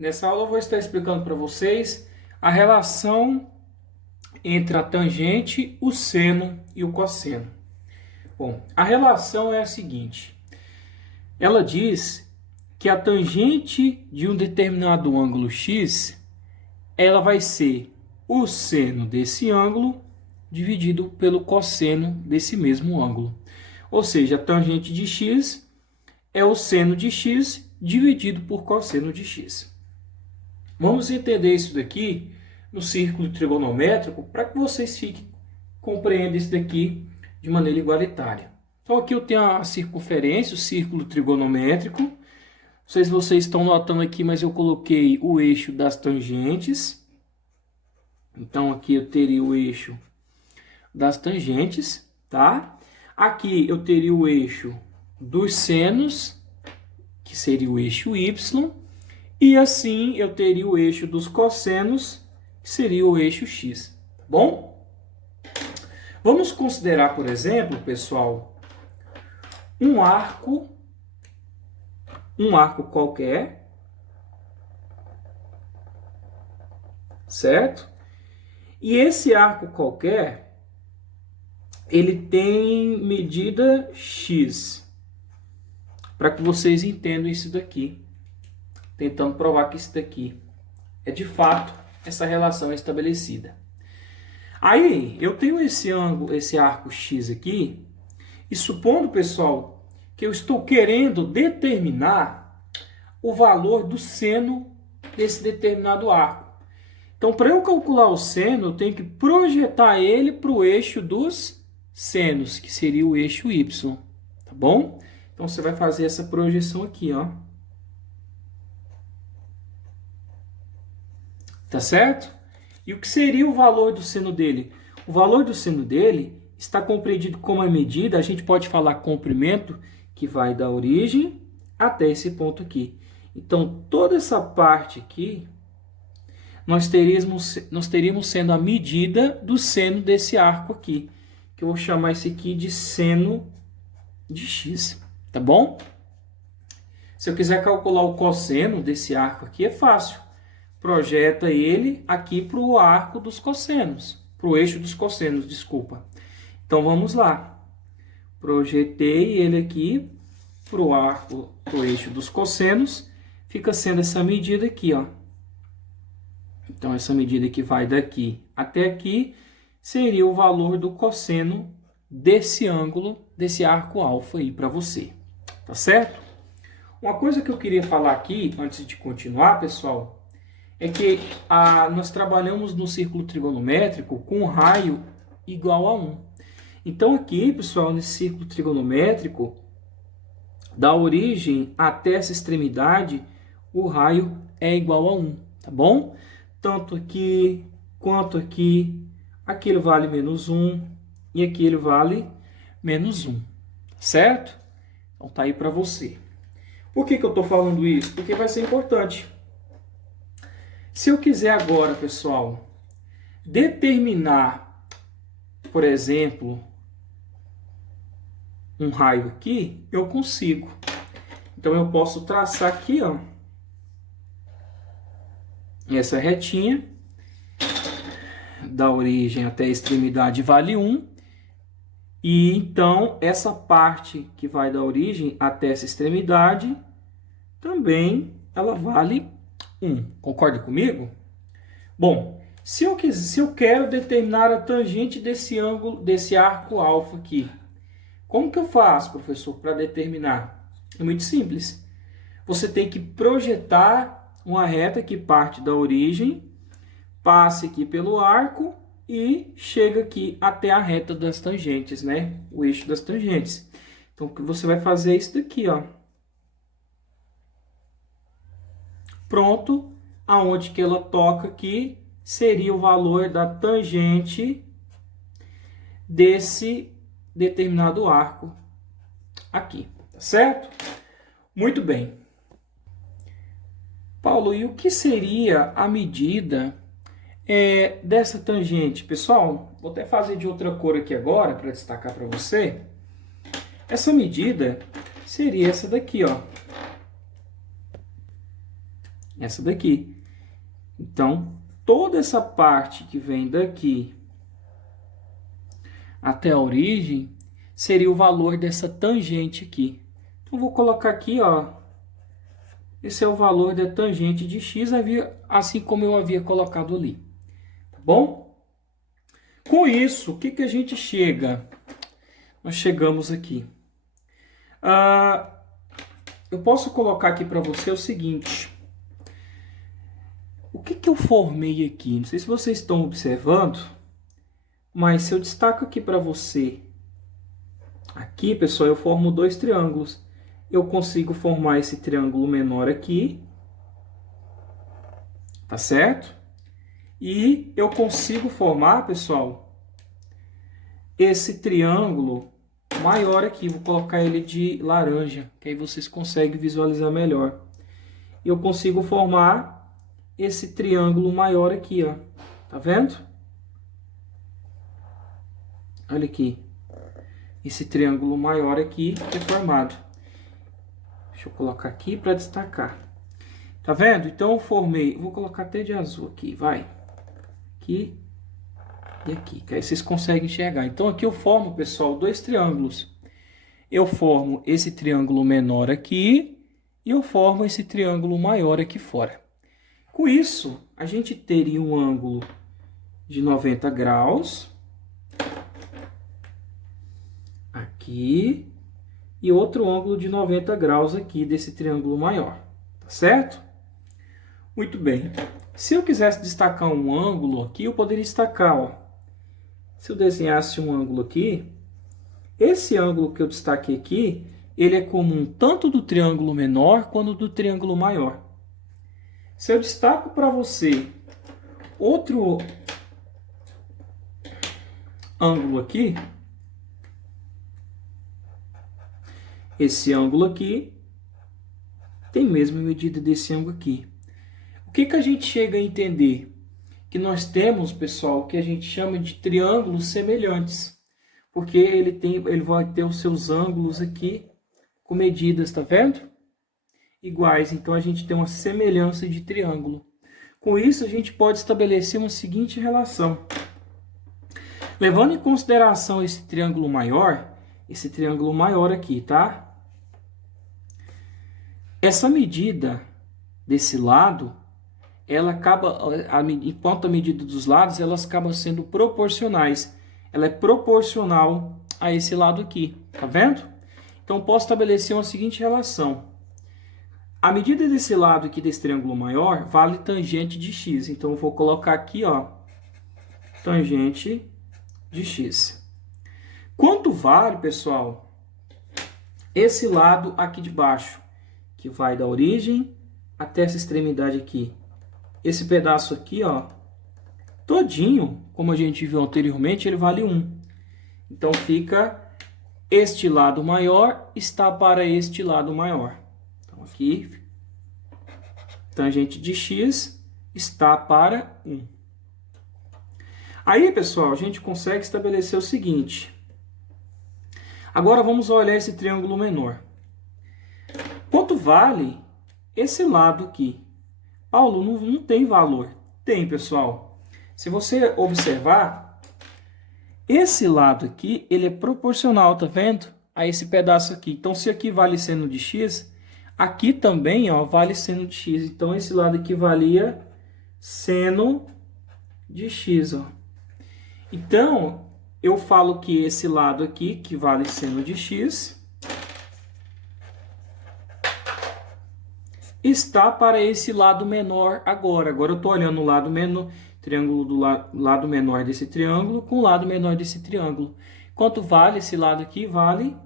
Nessa aula eu vou estar explicando para vocês a relação entre a tangente, o seno e o cosseno. Bom, a relação é a seguinte. Ela diz que a tangente de um determinado ângulo x, ela vai ser o seno desse ângulo dividido pelo cosseno desse mesmo ângulo. Ou seja, a tangente de x é o seno de x dividido por cosseno de x. Vamos entender isso daqui no círculo trigonométrico para que vocês compreendam isso daqui de maneira igualitária. Então aqui eu tenho a circunferência, o círculo trigonométrico. Não sei se vocês estão notando aqui, mas eu coloquei o eixo das tangentes. Então aqui eu teria o eixo das tangentes, tá? Aqui eu teria o eixo dos senos, que seria o eixo y. E assim eu teria o eixo dos cossenos, que seria o eixo x, tá bom? Vamos considerar, por exemplo, pessoal, um arco qualquer, certo? E esse arco qualquer, ele tem medida x, para que vocês entendam isso daqui. Tentando provar que isso daqui é de fato essa relação estabelecida. Aí eu tenho esse ângulo, esse arco x aqui, e supondo, pessoal, que eu estou querendo determinar o valor do seno desse determinado arco. Então, para eu calcular o seno, eu tenho que projetar ele para o eixo dos senos, que seria o eixo y, tá bom? Então você vai fazer essa projeção aqui, ó. Tá certo? E o que seria o valor do seno dele? O valor do seno dele está compreendido como a medida, a gente pode falar comprimento, que vai da origem até esse ponto aqui. Então, toda essa parte aqui, nós teríamos sendo a medida do seno desse arco aqui, que eu vou chamar esse aqui de seno de x, tá bom? Se eu quiser calcular o cosseno desse arco aqui, é fácil. Projeta ele aqui para o arco dos cossenos, para o eixo dos cossenos, desculpa. Então vamos lá. Projetei ele aqui para o arco, para o eixo dos cossenos, fica sendo essa medida aqui, ó. Então essa medida que vai daqui até aqui seria o valor do cosseno desse ângulo, desse arco alfa aí para você, tá certo? Uma coisa que eu queria falar aqui, antes de continuar, pessoal, é que nós trabalhamos no círculo trigonométrico com um raio igual a 1. Então aqui, pessoal, nesse círculo trigonométrico, da origem até essa extremidade, o raio é igual a 1, tá bom? Tanto aqui quanto aqui, aqui ele vale menos 1 e aqui ele vale menos 1, certo? Então tá aí para você. Por que eu estou falando isso? Porque vai ser importante. Se eu quiser agora, pessoal, determinar, por exemplo, um raio aqui, eu consigo. Então eu posso traçar aqui, ó, essa retinha, da origem até a extremidade vale 1, e então essa parte que vai da origem até essa extremidade, também ela vale 1. Concorda comigo? Bom, se eu quero determinar a tangente desse ângulo, desse arco alfa aqui, como que eu faço, professor, para determinar? É muito simples. Você tem que projetar uma reta que parte da origem, passe aqui pelo arco e chega aqui até a reta das tangentes, né? O eixo das tangentes. Então, o que você vai fazer é isso daqui, ó. Pronto, aonde que ela toca aqui seria o valor da tangente desse determinado arco aqui, tá certo? Muito bem. Paulo, e o que seria a medida dessa tangente? Pessoal, vou até fazer de outra cor aqui agora para destacar para você. Essa medida seria essa daqui, ó. essa daqui. Então, toda essa parte que vem daqui até a origem seria o valor dessa tangente aqui. Então, vou colocar aqui, ó. Esse é o valor da tangente de x, assim como eu havia colocado ali. Tá bom? Com isso, o que que a gente chega? Nós chegamos aqui. Eu posso colocar aqui para você o seguinte. O que que eu formei aqui? Não sei se vocês estão observando, mas se eu destaco aqui para você, aqui, pessoal, eu formo dois triângulos. Eu consigo formar esse triângulo menor aqui, tá certo? E eu consigo formar, pessoal, esse triângulo maior aqui. Vou colocar ele de laranja, que aí vocês conseguem visualizar melhor. Eu consigo formar esse triângulo maior aqui, ó. Tá vendo? Olha aqui. Esse triângulo maior aqui que é formado. Deixa eu colocar aqui para destacar. Tá vendo? Então eu formei, vou colocar até de azul aqui, vai. Aqui e aqui, que aí vocês conseguem enxergar. Então aqui eu formo, pessoal, dois triângulos. Eu formo esse triângulo menor aqui e eu formo esse triângulo maior aqui fora. Com isso, a gente teria um ângulo de 90 graus aqui e outro ângulo de 90 graus aqui desse triângulo maior, tá certo? Muito bem. Se eu quisesse destacar um ângulo aqui, eu poderia destacar, ó. Se eu desenhasse um ângulo aqui, esse ângulo que eu destaquei aqui, ele é comum tanto do triângulo menor quanto do triângulo maior. Se eu destaco para você outro ângulo aqui, esse ângulo aqui tem a mesma medida desse ângulo aqui. O que que a gente chega a entender? Que nós temos, pessoal, o que a gente chama de triângulos semelhantes. Porque ele vai ter os seus ângulos aqui com medidas, tá vendo? Iguais. Então a gente tem uma semelhança de triângulo. Com isso a gente pode estabelecer uma seguinte relação. Levando em consideração esse triângulo maior aqui, tá? Essa medida desse lado, ela acaba, enquanto a medida dos lados, elas acabam sendo proporcionais. Ela é proporcional a esse lado aqui, tá vendo? Então, posso estabelecer uma seguinte relação. A medida desse lado aqui, desse triângulo maior, vale tangente de x. Então, eu vou colocar aqui, ó, tangente de x. Quanto vale, pessoal, esse lado aqui de baixo, que vai da origem até essa extremidade aqui? Esse pedaço aqui, ó, todinho, como a gente viu anteriormente, ele vale 1. Então, fica este lado maior está para este lado maior. Então, aqui, tangente de x está para 1. Aí, pessoal, a gente consegue estabelecer o seguinte. Agora, vamos olhar esse triângulo menor. Quanto vale esse lado aqui? Paulo, não tem valor. Tem, pessoal. Se você observar, esse lado aqui, ele é proporcional, tá vendo? A esse pedaço aqui. Então, se aqui vale seno de x, aqui também, ó, vale seno de x. Então, esse lado aqui valia seno de x, ó. Então, eu falo que esse lado aqui, que vale seno de x, está para esse lado menor agora. Agora eu estou olhando o lado menor, triângulo do lado menor desse triângulo com o lado menor desse triângulo. Quanto vale esse lado aqui? Vale,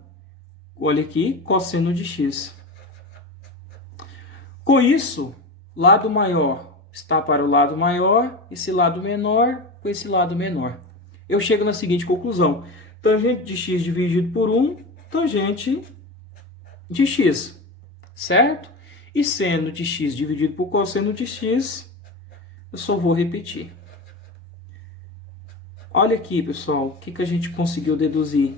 olha aqui, cosseno de x. Com isso, lado maior está para o lado maior, esse lado menor com esse lado menor. Eu chego na seguinte conclusão. Tangente de x dividido por 1, tangente de x, certo? E seno de x dividido por cosseno de x, eu só vou repetir. Olha aqui, pessoal, o que a gente conseguiu deduzir?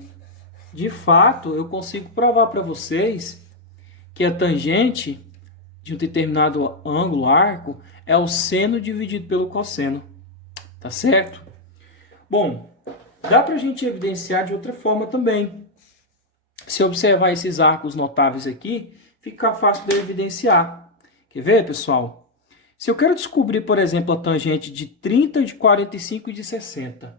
De fato, eu consigo provar para vocês que a tangente de um determinado ângulo, arco, é o seno dividido pelo cosseno. Tá certo? Bom, dá para a gente evidenciar de outra forma também. Se observar esses arcos notáveis aqui, fica fácil de evidenciar. Quer ver, pessoal? Se eu quero descobrir, por exemplo, a tangente de 30, de 45 e de 60,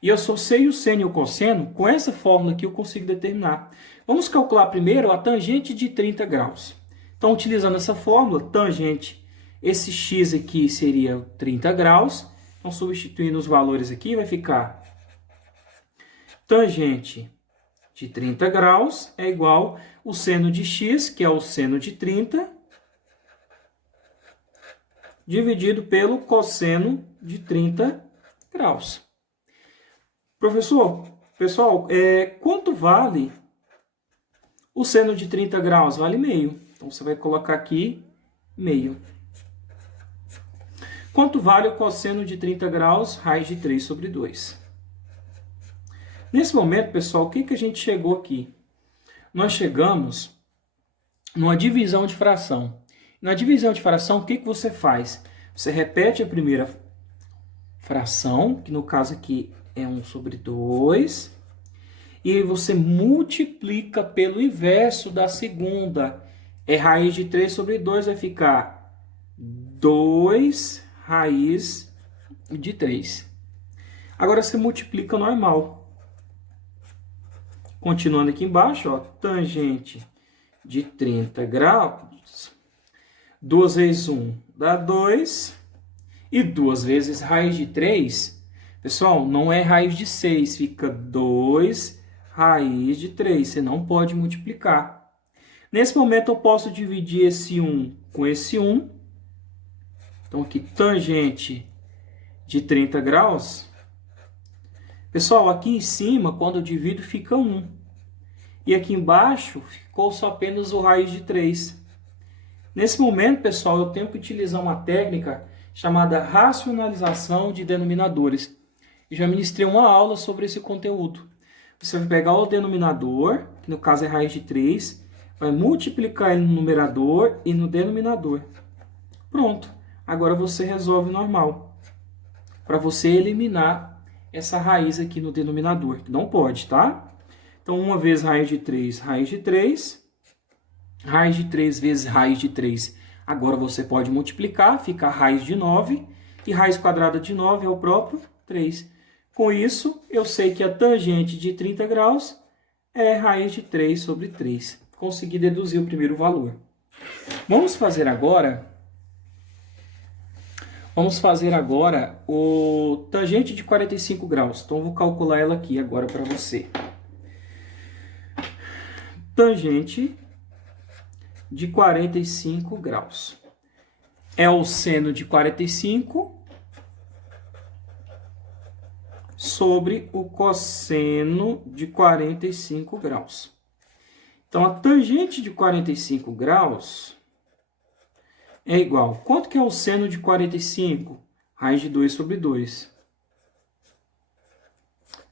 e eu associei o seno e o cosseno, com essa fórmula aqui eu consigo determinar. Vamos calcular primeiro a tangente de 30 graus. Então, utilizando essa fórmula, tangente, esse x aqui seria 30 graus. Então, substituindo os valores aqui, vai ficar tangente de 30 graus é igual o seno de x, que é o seno de 30, dividido pelo cosseno de 30 graus. Professor, pessoal, quanto vale o seno de 30 graus? Vale meio. Então, você vai colocar aqui meio. Quanto vale o cosseno de 30 graus? Raiz de 3 sobre 2. Nesse momento, pessoal, o que a gente chegou aqui? Nós chegamos numa divisão de fração. Na divisão de fração, o que você faz? Você repete a primeira fração, que no caso aqui é 1 sobre 2, e você multiplica pelo inverso da segunda. Raiz de 3 sobre 2 vai ficar 2 raiz de 3. Agora você multiplica normal. Continuando aqui embaixo, ó, tangente de 30 graus, 2 vezes 1 dá 2, e 2 vezes raiz de 3, pessoal, não é raiz de 6, fica 2 raiz de 3, você não pode multiplicar. Nesse momento eu posso dividir esse 1 com esse 1, então aqui tangente de 30 graus, pessoal, aqui em cima, quando eu divido, fica 1. E aqui embaixo ficou só apenas o raiz de 3. Nesse momento, pessoal, eu tenho que utilizar uma técnica chamada racionalização de denominadores. Eu já ministrei uma aula sobre esse conteúdo. Você vai pegar o denominador, que no caso é raiz de 3, vai multiplicar ele no numerador e no denominador. Pronto. Agora você resolve normal. Para você eliminar essa raiz aqui no denominador, que não pode, tá? Então, 1 vezes raiz de 3, raiz de 3. Raiz de 3 vezes raiz de 3. Agora você pode multiplicar, fica raiz de 9. E raiz quadrada de 9 é o próprio 3. Com isso, eu sei que a tangente de 30 graus é raiz de 3 sobre 3. Consegui deduzir o primeiro valor. Vamos fazer agora o tangente de 45 graus. Então, eu vou calcular ela aqui agora para você. Tangente de 45 graus. É o seno de 45 sobre o cosseno de 45 graus. Então, a tangente de 45 graus é igual. Quanto que é o seno de 45? Raiz de 2 sobre 2.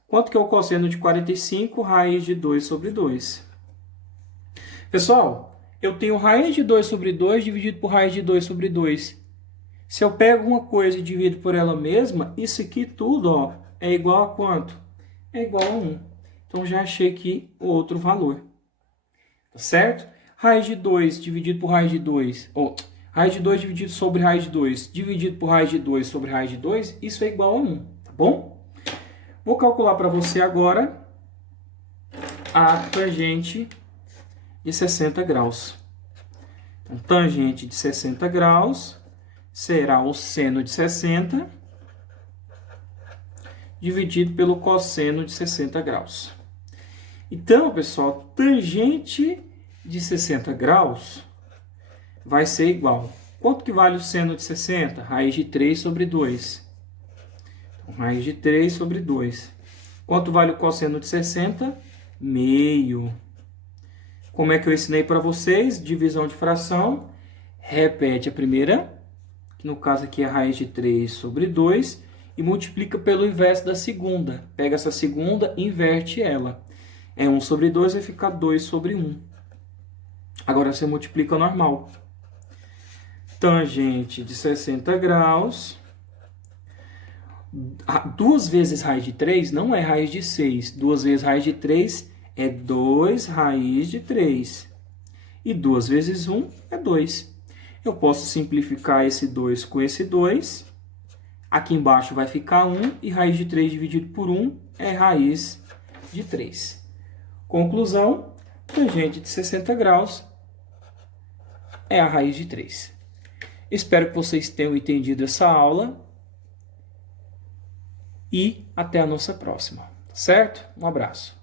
Quanto que é o cosseno de 45? Raiz de 2 sobre 2. Pessoal, eu tenho raiz de 2 sobre 2 dividido por raiz de 2 sobre 2. Se eu pego uma coisa e divido por ela mesma, isso aqui tudo, ó, é igual a quanto? É igual a 1. Então, já achei aqui o outro valor. Tá certo? Raiz de 2 dividido por raiz de 2, raiz de 2 dividido sobre raiz de 2, dividido por raiz de 2 sobre raiz de 2, isso é igual a 1, tá bom? Vou calcular para você agora a tangente de 60 graus. Então, tangente de 60 graus será o seno de 60 dividido pelo cosseno de 60 graus. Então, pessoal, tangente de 60 graus vai ser igual. Quanto que vale o seno de 60? Raiz de 3 sobre 2. Então, raiz de 3 sobre 2. Quanto vale o cosseno de 60? Meio. Como é que eu ensinei para vocês? Divisão de fração. Repete a primeira, que no caso aqui é raiz de 3 sobre 2, e multiplica pelo inverso da segunda. Pega essa segunda e inverte ela. É 1 sobre 2, vai ficar 2 sobre 1. Agora você multiplica normal. Tangente de 60 graus. 2 vezes raiz de 3 não é raiz de 6. 2 vezes raiz de 3 é 2 raiz de 3. E 2 vezes 1 é 2. Eu posso simplificar esse 2 com esse 2. Aqui embaixo vai ficar 1. E raiz de 3 dividido por 1 é raiz de 3. Conclusão, tangente de 60 graus é a raiz de 3. Espero que vocês tenham entendido essa aula. E até a nossa próxima, certo? Um abraço.